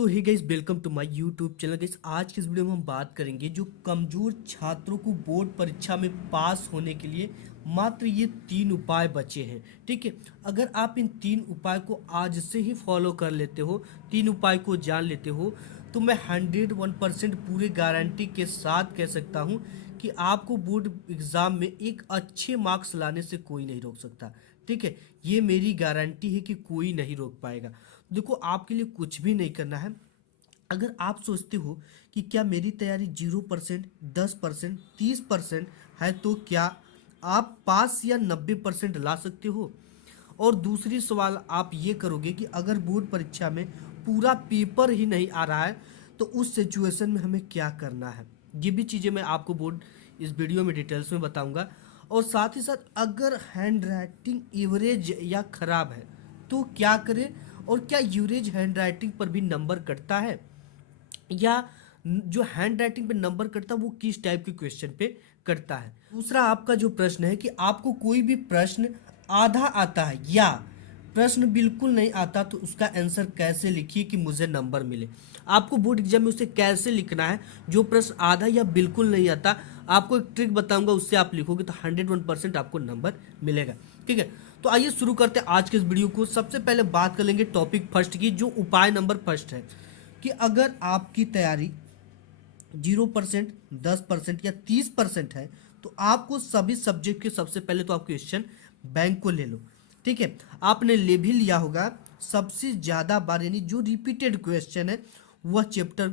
So hey guys, welcome to my YouTube channel. Guys, आज की इस वीडियो में हम बात करेंगे जो कमजोर छात्रों को बोर्ड परीक्षा में पास होने के लिए मात्र ये 3 उपाय बचे हैं। ठीक है, अगर आप इन 3 उपाय को आज से ही फॉलो कर लेते हो, 3 उपाय को जान लेते हो, तो मैं 101% पूरे गारंटी के साथ कह सकता हूँ कि आपको बोर्ड एग्जाम में एक अच्छे मार्क्स लाने से कोई नहीं रोक सकता। ठीक है, ये मेरी गारंटी है कि कोई नहीं रोक पाएगा। देखो, आपके लिए कुछ भी नहीं करना है। अगर आप सोचते हो कि क्या मेरी तैयारी 0%, 10%, 30% है, तो क्या आप पास या 90% ला सकते हो? और दूसरी सवाल आप ये करोगे कि अगर बोर्ड परीक्षा में पूरा पेपर ही नहीं आ रहा है, तो उस सिचुएशन में हमें क्या करना है? ये भी चीज़ें मैं आपको बोर्ड इस वीडियो में डिटेल्स में बताऊंगा। और साथ ही साथ अगर हैंड राइटिंग एवरेज या ख़राब है तो क्या करें, और क्या यूरेज हैंड राइटिंग पर भी नंबर कटता है, या जो हैंड राइटिंग पे नंबर कटता है वो किस टाइप के क्वेश्चन पे कटता है। दूसरा आपका जो प्रश्न है कि आपको कोई भी प्रश्न आधा आता है या प्रश्न बिल्कुल नहीं आता, तो उसका आंसर कैसे लिखिए कि मुझे नंबर मिले। आपको बोर्ड एग्जाम में उसे कैसे लिखना है जो प्रश्न आधा या बिल्कुल नहीं आता। आपको एक ट्रिक बताऊंगा, उससे आप लिखोगे तो 101% आपको नंबर मिलेगा। ठीक है, तो आइए शुरू करते हैं आज के इस वीडियो को। सबसे पहले बात कर लेंगे टॉपिक फर्स्ट की, जो उपाय नंबर फर्स्ट है कि अगर आपकी तैयारी 0%, 10% या 30% है, तो आपको सभी सब्जेक्ट के सबसे पहले तो आप क्वेश्चन बैंक को ले लो। ठीक है, आपने ले भी लिया होगा। सबसे ज़्यादा बार यानी जो रिपीटेड क्वेश्चन है वह चैप्टर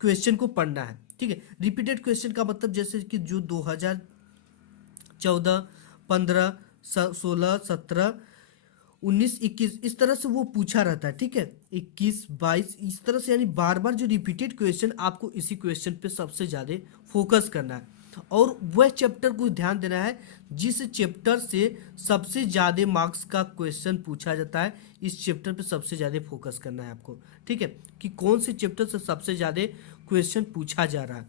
क्वेश्चन को पढ़ना है। ठीक है, रिपीटेड क्वेश्चन का मतलब जैसे कि जो 2014, 15, 16, 17, 19, 21 इस तरह से वो पूछा रहता है। ठीक है, 21, 22 इस तरह से, यानी बार बार जो रिपीटेड क्वेश्चन, आपको इसी क्वेश्चन पे सबसे ज़्यादा फोकस करना है और वह चैप्टर को ध्यान देना है जिस चैप्टर से सबसे ज़्यादा मार्क्स का क्वेश्चन पूछा जाता है। इस चैप्टर पे सबसे ज़्यादा फोकस करना है आपको। ठीक है, कि कौन से चैप्टर से सबसे ज़्यादा क्वेश्चन पूछा जा रहा है,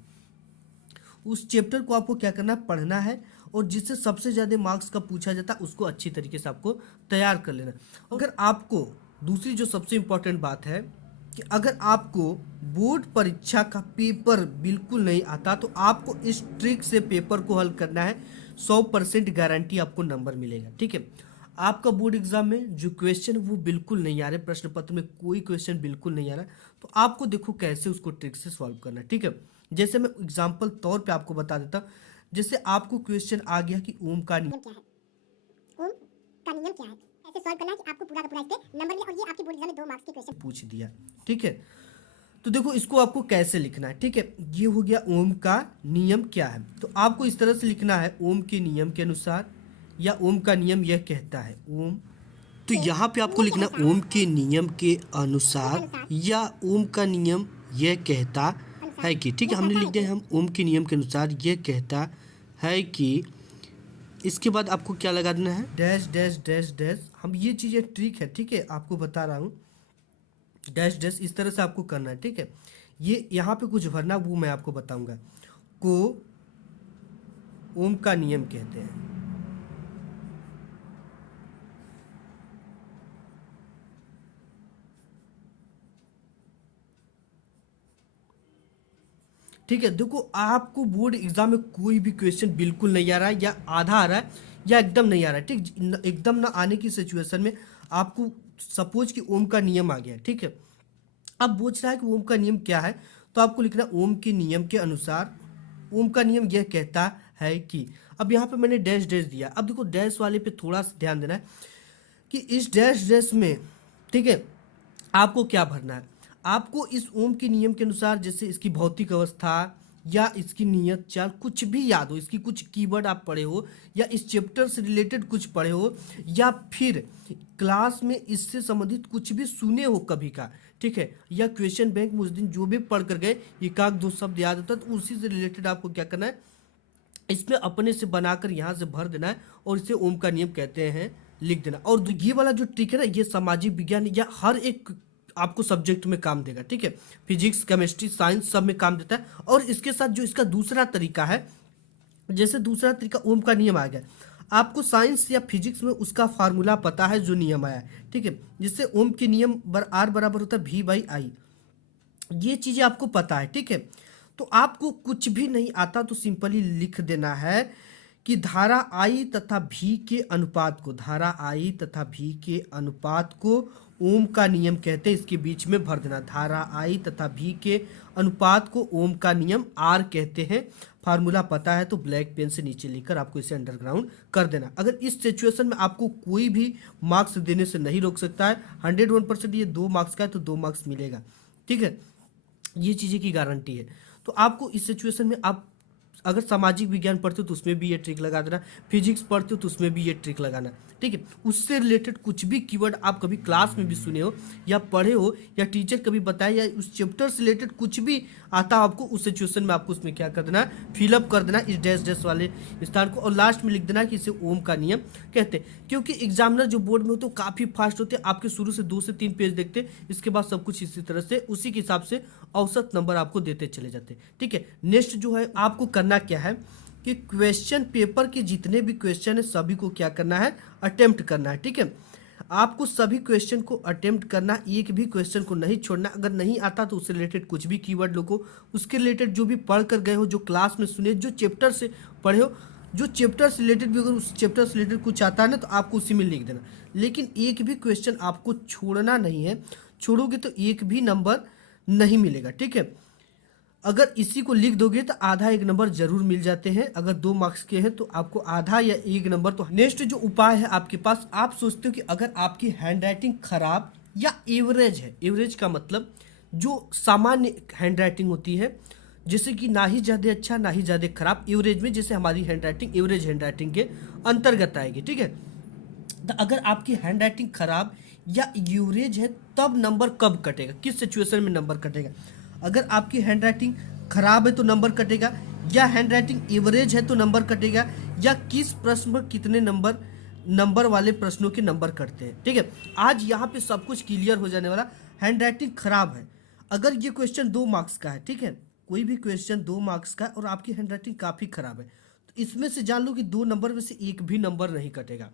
उस चैप्टर को आपको क्या करना है, पढ़ना है। और जिससे सबसे ज़्यादा मार्क्स का पूछा जाता है उसको अच्छी तरीके से आपको तैयार कर लेना। अगर आपको दूसरी जो सबसे इम्पोर्टेंट बात है कि अगर आपको बोर्ड परीक्षा का पेपर बिल्कुल नहीं आता, तो आपको इस ट्रिक से पेपर को हल करना है। 100% गारंटी आपको नंबर मिलेगा। ठीक है, आपका बोर्ड एग्जाम में जो क्वेश्चन वो बिल्कुल नहीं आ रहे, प्रश्न पत्र में कोई क्वेश्चन बिल्कुल नहीं आ रहा, तो आपको देखो कैसे उसको ट्रिक से सॉल्व करना है। ठीक है, जैसे मैं एग्जाम्पल तौर पे आपको बता देता हूँ। जैसे आपको क्वेश्चन आ गया कि ओम का नियम क्या है, ओम का नियम क्या है, ऐसे सॉल्व करना है कि आपको पूरा का पूरा इस पे नंबर मिले। और ये आपकी बोर्ड एग्जाम में 2 मार्क्स के क्वेश्चन पूछ दिया। ठीक है, तो देखो इसको आपको कैसे लिखना है। ठीक है, ये हो गया ओम का नियम क्या है, तो आपको इस तरह से लिखना है, ओम के नियम के अनुसार, या ओम का नियम यह कहता है। ओम, तो यहाँ पे आपको लिखना ओम के नियम के अनुसार, या ओम का नियम यह कहता है कि। ठीक है, हमने लिख दिया, हम ओम के नियम के अनुसार यह कहता है कि। इसके बाद आपको क्या लगा देना है, डैश डैश डैश डैश। हम ये चीज़ें ट्रिक है, ठीक है, आपको बता रहा हूँ। डैश डैश इस तरह से आपको करना है। ठीक है, ये यहाँ पे कुछ भरना वो मैं आपको बताऊंगा, को ओम का नियम कहते हैं। ठीक है, देखो आपको बोर्ड एग्जाम में कोई भी क्वेश्चन बिल्कुल नहीं आ रहा है, या आधा आ रहा है, या एकदम नहीं आ रहा है। ठीक, एकदम ना आने की सिचुएशन में आपको सपोज कि ओम का नियम आ गया। ठीक है, अब पूछ रहा है कि ओम का नियम क्या है, तो आपको लिखना ओम के नियम के अनुसार, ओम का नियम यह कहता है कि। अब यहाँ पे मैंने डैश डैश दिया। अब देखो डैश वाले पे थोड़ा सा ध्यान देना है कि इस डैश डैश में, ठीक है, आपको क्या भरना है। आपको इस ओम के नियम के अनुसार, जैसे इसकी भौतिक अवस्था या इसकी नियत चाल कुछ भी याद हो, इसकी कुछ कीवर्ड आप पढ़े हो, या इस चैप्टर से रिलेटेड कुछ पढ़े हो, या फिर क्लास में इससे संबंधित कुछ भी सुने हो कभी का। ठीक है, या क्वेश्चन बैंक में उस दिन जो भी पढ़ कर गए, एक आध दो शब्द याद होता है, तो उसी से रिलेटेड आपको क्या करना है, इसमें अपने से बनाकर यहाँ से भर देना है, और इसे ओम का नियम कहते हैं लिख देना। और ये वाला जो ट्रिक है ना, ये सामाजिक विज्ञान या हर एक आपको सब्जेक्ट में काम देगा। ठीक है, फिजिक्स, केमिस्ट्री, साइंस सब में काम देता है। और इसके साथ जो इसका दूसरा तरीका है, जैसे दूसरा तरीका ओम का नियम आ गया, आपको साइंस या फिजिक्स में उसका फार्मूला पता है जो नियम आया है। ठीक है, जिससे ओम के नियम आर बराबर होता है V/I। ये चीजें आपको पता है, ठीक है। तो आपको कुछ भी नहीं आता तो सिंपली लिख देना है कि धारा आई तथा भी के अनुपात को, धारा आई तथा भी के अनुपात को ओम का नियम कहते हैं। इसके बीच में भर देना, धारा आई तथा भी के अनुपात को ओम का नियम आर कहते हैं। फार्मूला पता है तो ब्लैक पेन से नीचे लिखकर आपको इसे अंडरग्राउंड कर देना। अगर इस सिचुएशन में आपको कोई भी मार्क्स देने से नहीं रोक सकता है, 101% ये 2 मार्क्स का है तो 2 मार्क्स मिलेगा, ठीक है। ये चीज़ें की गारंटी है। तो आपको इस सिचुएशन में आप अगर सामाजिक विज्ञान पढ़ते हो तो उसमें भी ये ट्रिक लगा देना, फिजिक्स पढ़ते हो तो उसमें भी ये ट्रिक लगाना, ठीक है। उससे रिलेटेड कुछ भी कीवर्ड आप कभी क्लास में भी सुने हो या पढ़े हो या टीचर कभी बताए या उस चैप्टर से रिलेटेड कुछ भी आता हो आपको, उस सिचुएशन में आपको उसमें क्या कर देना है, फिलअप कर देना इस डैश डैश वाले स्थान को, और लास्ट में लिख देना कि इसे ओम का नियम कहते हैं। क्योंकि एग्जामिनर जो बोर्ड में होते हैं काफ़ी फास्ट होते हैं, आपके शुरू से 2 से 3 पेज देखते हैं, इसके बाद सब कुछ इसी तरह से उसी के हिसाब से औसत नंबर आपको देते चले जाते हैं, ठीक है। नेक्स्ट जो है आपको करना क्या है कि क्वेश्चन पेपर के जितने भी क्वेश्चन है सभी को क्या करना है, अटेम्प्ट करना है, ठीक है। आपको सभी क्वेश्चन को अटेम्प्ट करना, एक भी क्वेश्चन को नहीं छोड़ना। अगर नहीं आता तो उससे रिलेटेड कुछ भी कीवर्ड लोगो, उसके रिलेटेड जो भी पढ़ कर गए हो, जो क्लास में सुने, जो चैप्टर से पढ़े हो, जो चैप्टर से रिलेटेड भी, अगर उस चैप्टर से रिलेटेड कुछ आता है ना तो आपको उसी में लिख देना। लेकिन एक भी क्वेश्चन आपको छोड़ना नहीं है, छोड़ोगे तो एक भी नंबर नहीं मिलेगा, ठीक है। अगर इसी को लिख दोगे तो आधा 1 नंबर जरूर मिल जाते हैं। अगर 2 मार्क्स के हैं तो आपको आधा या 1 नंबर। तो नेक्स्ट जो उपाय है आपके पास, आप सोचते हो कि अगर आपकी हैंडराइटिंग खराब या एवरेज है, एवरेज का मतलब जो सामान्य हैंडराइटिंग होती है, जैसे कि ना ही ज़्यादा अच्छा ना ही ज़्यादा खराब, एवरेज में, जैसे हमारी हैंडराइटिंग एवरेज हैंडराइटिंग के अंतर्गत आएगी, ठीक है। तो अगर आपकी हैंडराइटिंग खराब या एवरेज है तब नंबर कब कटेगा, किस सिचुएशन में नंबर कटेगा। अगर आपकी हैंडराइटिंग खराब है तो नंबर कटेगा, या हैंडराइटिंग एवरेज है तो नंबर कटेगा, या किस प्रश्न पर कितने नंबर वाले प्रश्नों के नंबर कटते हैं, ठीक है। आज यहाँ पे सब कुछ क्लियर हो जाने वाला। हैंडराइटिंग खराब है, अगर ये क्वेश्चन 2 मार्क्स का है, ठीक है, कोई भी क्वेश्चन 2 मार्क्स का है और आपकी हैंडराइटिंग काफ़ी खराब है, तो इसमें से जान लो कि 2 नंबर में से एक भी नंबर नहीं कटेगा,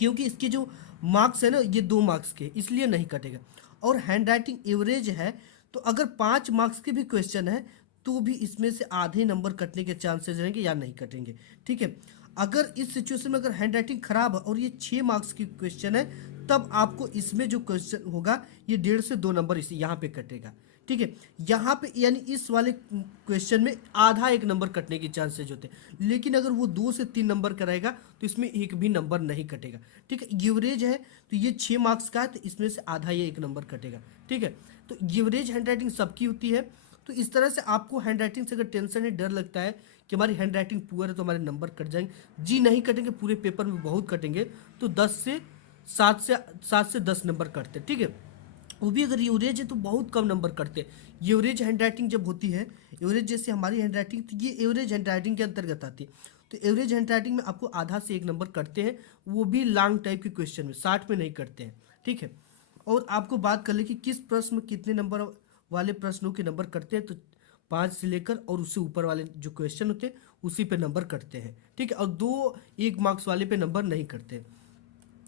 क्योंकि इसके जो मार्क्स है ना ये 2 मार्क्स के, इसलिए नहीं कटेगा। और हैंडराइटिंग एवरेज है तो अगर 5 मार्क्स के भी क्वेश्चन है तो भी इसमें से आधे नंबर कटने के चांसेस रहेंगे या नहीं कटेंगे, ठीक है। अगर इस सिचुएशन में अगर हैंडराइटिंग खराब है और ये 6 मार्क्स की क्वेश्चन है, तब आपको इसमें जो क्वेश्चन होगा ये 1.5 से 2 नंबर इसी यहाँ पे कटेगा, ठीक है। यहाँ पे यानी इस वाले क्वेश्चन में आधा 1 नंबर कटने के चांसेज होते हैं। लेकिन अगर वो 2 से 3 नंबर का रहेगा तो इसमें एक भी नंबर नहीं कटेगा, ठीक है। एवरेज है तो ये 6 मार्क्स का है तो इसमें से आधा ये 1 नंबर कटेगा, ठीक है। तो एवरेज हैंडराइटिंग सबकी होती है। तो इस तरह से आपको हैंडराइटिंग से अगर टेंशन है, डर लगता है कि हमारी हैंडराइटिंग पुअर है तो हमारे नंबर कट जाएंगे, जी नहीं कटेंगे, पूरे पेपर में बहुत कटेंगे। तो 7 से 10 नंबर कटते, ठीक है। वो भी अगर एवरेज है तो बहुत कम नंबर कटते। एवरेज हैंडराइटिंग जब होती है, एवरेज जैसे हमारी हैंडराइटिंग, तो ये एवरेज हैंडराइटिंग के अंतर्गत आती है। तो एवरेज हैंडराइटिंग में आपको आधा से 1 नंबर कटते हैं, वो भी लॉन्ग टाइप के क्वेश्चन में, 60 में नहीं कटते हैं, ठीक है। और आपको बात कर ले कि किस प्रश्न में कितने नंबर वाले प्रश्नों के नंबर कटते हैं, तो 5 से लेकर और उससे ऊपर वाले जो क्वेश्चन होते हैं उसी पे नंबर कटते हैं, ठीक है। और 2 1 मार्क्स वाले पे नंबर नहीं कटते।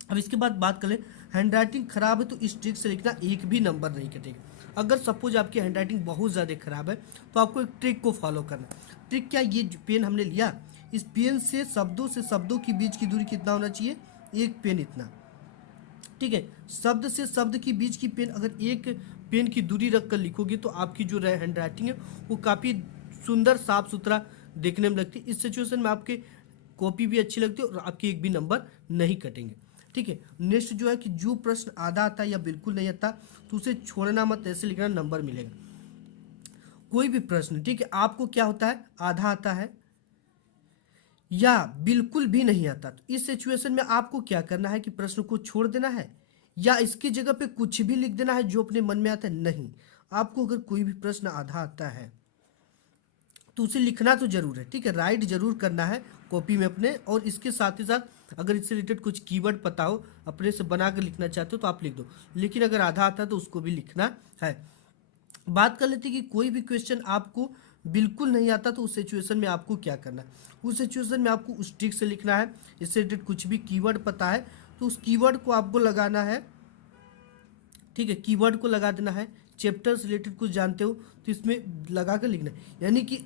अब इसके बाद बात करें, हैंडराइटिंग खराब है तो इस ट्रिक से लिखना एक भी नंबर नहीं कटेगा। अगर सपोज आपकी हैंडराइटिंग बहुत ज़्यादा खराब है तो आपको एक ट्रिक को फॉलो करना। ट्रिक क्या, ये जो पेन हमने लिया, इस पेन से शब्दों के बीच की दूरी कितना होना चाहिए, 1 पेन इतना, ठीक है। शब्द से शब्द के बीच की पेन, अगर 1 पेन की दूरी रख कर लिखोगे तो आपकी जो हैंडराइटिंग है वो काफ़ी सुंदर साफ सुथरा देखने में लगती है। इस सिचुएशन में आपके कॉपी भी अच्छी लगती है और आपके एक भी नंबर नहीं कटेंगे, ठीक है। नेक्स्ट जो है कि जो प्रश्न आधा आता है या बिल्कुल नहीं आता तो उसे छोड़ना मत, ऐसे लिखना नंबर मिलेगा। कोई भी प्रश्न, ठीक है, आपको क्या होता है, आधा आता है या बिल्कुल भी नहीं आता, तो इस सिचुएशन में आपको क्या करना है कि प्रश्न को छोड़ देना है या इसकी जगह पे कुछ भी लिख देना है जो अपने मन में आता है। नहीं, आपको अगर कोई भी प्रश्न आधा आता है तो उसे लिखना तो जरूर है, ठीक है, राइट जरूर करना है कॉपी में अपने। और इसके साथ ही साथ अगर इससे रिलेटेड कुछ कीवर्ड पता हो, अपने से बना कर लिखना चाहते हो तो आप लिख दो, लेकिन अगर आधा आता है तो उसको भी लिखना है। बात कर लेते हैं कि कोई भी क्वेश्चन आपको बिल्कुल नहीं आता तो उस सिचुएशन में आपको क्या करना है। उस सिचुएशन में आपको उस ट्रिक से लिखना है, इससे रिलेटेड कुछ भी कीवर्ड पता है तो उस कीवर्ड को आपको लगाना है, ठीक है, कीवर्ड को लगा देना है। चैप्टर से रिलेटेड कुछ जानते हो तो इसमें लगा कर लिखना है। यानी कि